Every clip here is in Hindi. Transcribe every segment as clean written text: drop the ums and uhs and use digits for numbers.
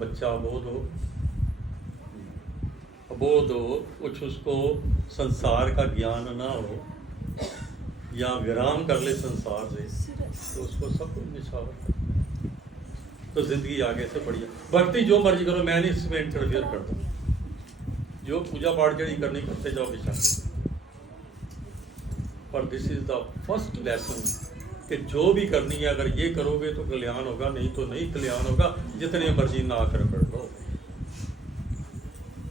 बच्चा अबोध हो, कुछ उसको संसार का ज्ञान ना हो या विराम कर ले संसार से, तो उसको सब कुछ निछावर कर, तो जिंदगी आगे से बढ़िया। भक्ति जो मर्जी करो, मैं नहीं इसमें इंटरफेयर करता। जो पूजा पाठ जड़ी करनी करते जाओ बेशक, पर this is the first lesson कि जो भी करनी है अगर ये करोगे तो कल्याण होगा, नहीं तो नहीं कल्याण होगा, जितने मर्जी ना कर लो।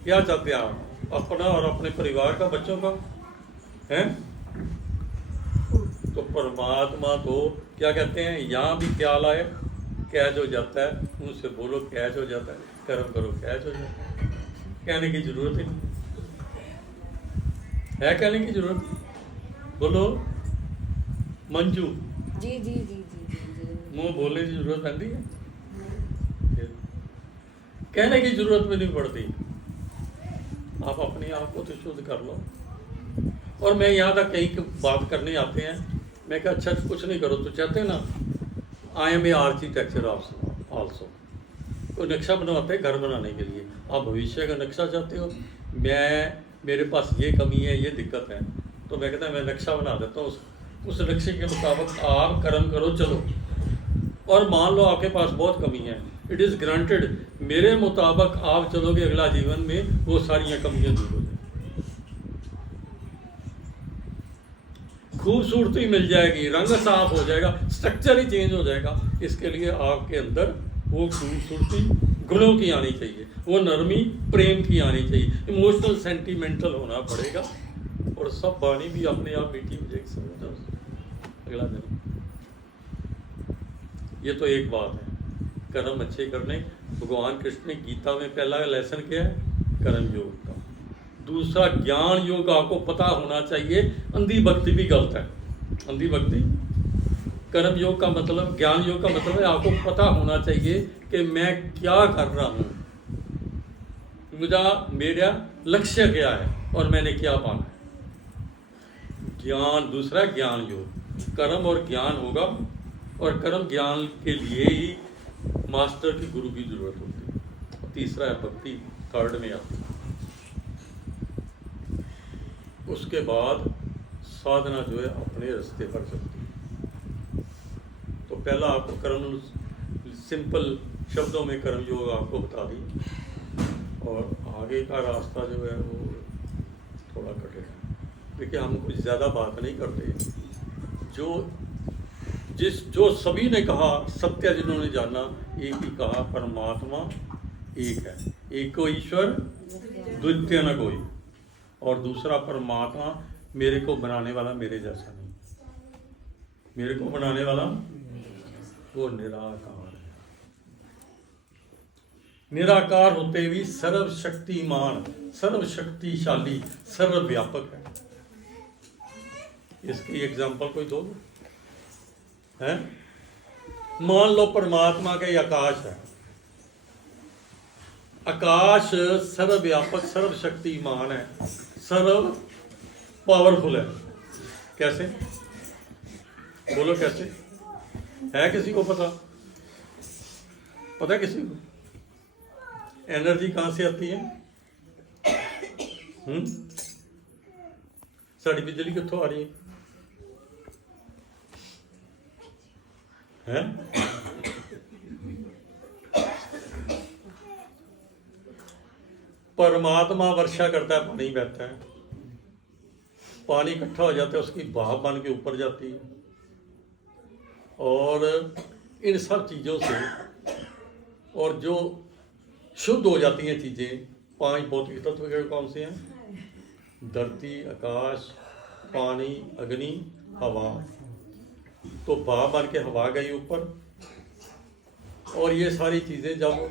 क्या चाहते हैं आप? अपना और अपने परिवार का, बच्चों का है? तो परमात्मा तो क्या कहते हैं, यहाँ भी ख्याल आए कैच हो जाता है, मुझसे बोलो कैच हो जाता है, कर्म करो कैच हो जाता है। कहने की जरूरत ही नहीं है, कहने की जरूरत? बोलो मंजू जी जी जी जी जी मुंह बोलने की जरूरत आती है, कहने की जरूरत भी नहीं पड़ती। आप अपने आप को तो शुद्ध कर लो। और मैं यहाँ तक कहीं बात करने आते हैं, मैं कहा अच्छा कुछ नहीं करो तो चाहते ना, I am a architecture also. कोई नक्शा बनवाते हैं घर बनाने के लिए, आप भविष्य का नक्शा चाहते हो, मेरे पास ये कमी है, ये दिक्कत है, तो मैं कहता मैं नक्शा बना देता हूँ, उस नक्शे के मुताबिक आप कर्म करो चलो। और मान लो आपके पास बहुत कमी है, इट इज़ ग्रांटेड, मेरे मुताबिक आप चलोगे, अगला जीवन में वो सारी कमियां दूर हो जाएंगी, खूबसूरती मिल जाएगी, रंग साफ हो जाएगा, स्ट्रक्चर ही चेंज हो जाएगा। इसके लिए आपके अंदर वो खूबसूरती गुणों की आनी चाहिए, वो नरमी प्रेम की आनी चाहिए, इमोशनल सेंटिमेंटल होना पड़ेगा। और सब बाणी भी अपने आप मीठी हो जाएगी, समझो अगला दिन। ये तो एक बात है कर्म अच्छे करने। भगवान कृष्ण ने गीता में पहला लेसन क्या है? कर्म योग का। दूसरा ज्ञान योग, आपको पता होना चाहिए। अंधी भक्ति भी गलत है, अंधी भक्ति। कर्म योग का मतलब, ज्ञान योग का मतलब है आपको पता होना चाहिए कि मैं क्या कर रहा हूँ, मेरा लक्ष्य क्या है और मैंने क्या पाना है। ज्ञान, दूसरा ज्ञान योग, कर्म और ज्ञान होगा। और कर्म ज्ञान के लिए ही मास्टर की, गुरु की जरूरत होती है। तीसरा है भक्ति, थर्ड में आती है। उसके बाद साधना जो है अपने रास्ते पर चलती है। तो पहला आपको कर्म, सिंपल शब्दों में कर्म योग आपको बता दी, और आगे का रास्ता जो है वो थोड़ा कठिन है। देखिए हम कुछ ज़्यादा बात नहीं करते, जो सभी ने कहा, सत्य जिन्होंने जाना, एक ही कहा परमात्मा एक है, एक को ईश्वर द्वितीय न कोई। और दूसरा परमात्मा मेरे को बनाने वाला मेरे जैसा नहीं, मेरे को बनाने वाला वो निराकार है। निराकार होते भी सर्वशक्तिमान, सर्वशक्तिशाली, सर्वव्यापक है। इसकी एग्जाम्पल कोई दो है? मान लो परमात्मा के आकाश है, आकाश सर्वव्यापक, सर्वशक्तिमान है, सर्व पावरफुल है। कैसे? बोलो कैसे? है किसी को पता? पता है किसी को? एनर्जी कहां से आती है? साड़ी बिजली कितों आ रही है? परमात्मा वर्षा करता है, पानी बहता है, पानी इकट्ठा हो जाता है, उसकी भाप बन के ऊपर जाती है। और इन सब चीज़ों से, और जो शुद्ध हो जाती हैं चीज़ें, 5 भौतिक तत्व कौन से हैं? धरती, आकाश, पानी, अग्नि, हवा। तो भाप बन के हवा गई ऊपर, और ये सारी चीज़ें जब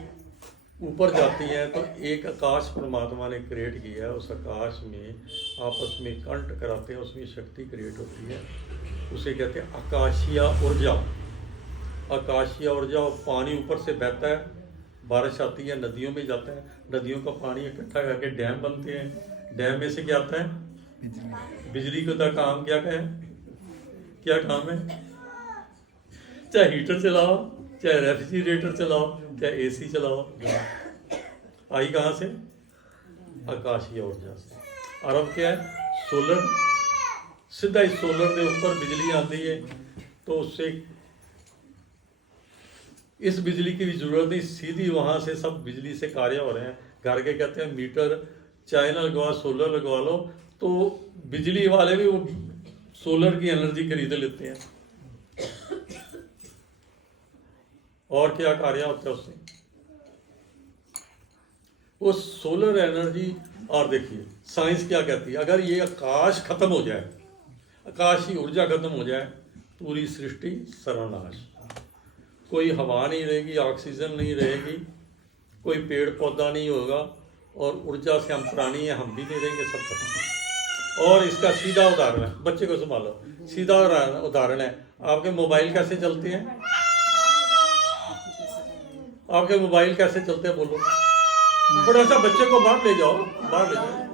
ऊपर जाती हैं तो एक आकाश परमात्मा ने क्रिएट किया है। उस आकाश में आपस में कंट कराते हैं, उसमें शक्ति क्रिएट होती है, उसे कहते हैं आकाशीय ऊर्जा। आकाशीय ऊर्जा, पानी ऊपर से बहता है, बारिश आती है, नदियों में जाता है, नदियों का पानी इकट्ठा करके डैम बनते हैं, डैम में से क्या आता है? बिजली का काम क्या है? क्या काम है? चाहे हीटर चलाओ, चाहे रेफ्रिजरेटर चलाओ, चाहे एसी चलाओ, आई कहाँ से? आकाशीय ऊर्जा से। और अब क्या है? सोलर, सीधा इस सोलर के ऊपर बिजली आती है, तो उससे इस बिजली की भी जरूरत नहीं, सीधी वहाँ से सब बिजली से कार्य हो रहे हैं। घर के कहते हैं मीटर चाइना लगवा, सोलर लगवा लो, तो बिजली वाले भी वो सोलर की एनर्जी खरीद लेते हैं। और क्या कार्य होता है उससे? वो सोलर एनर्जी। और देखिए साइंस क्या कहती है, अगर ये आकाश खत्म हो जाए, आकाशीय ऊर्जा खत्म हो जाए, पूरी सृष्टि सर्वनाश। कोई हवा नहीं रहेगी, ऑक्सीजन नहीं रहेगी, कोई पेड़ पौधा नहीं होगा, और ऊर्जा से हम प्राणी हैं, हम भी नहीं रहेंगे, सब खत्म। और इसका सीधा उदाहरण है, बच्चे को संभालो, सीधा उदाहरण है, आपके मोबाइल कैसे चलते हैं? आपके मोबाइल कैसे चलते हैं बोलो? थोड़ा सा बच्चे को बाहर ले जाओ, बाहर ले जाओ।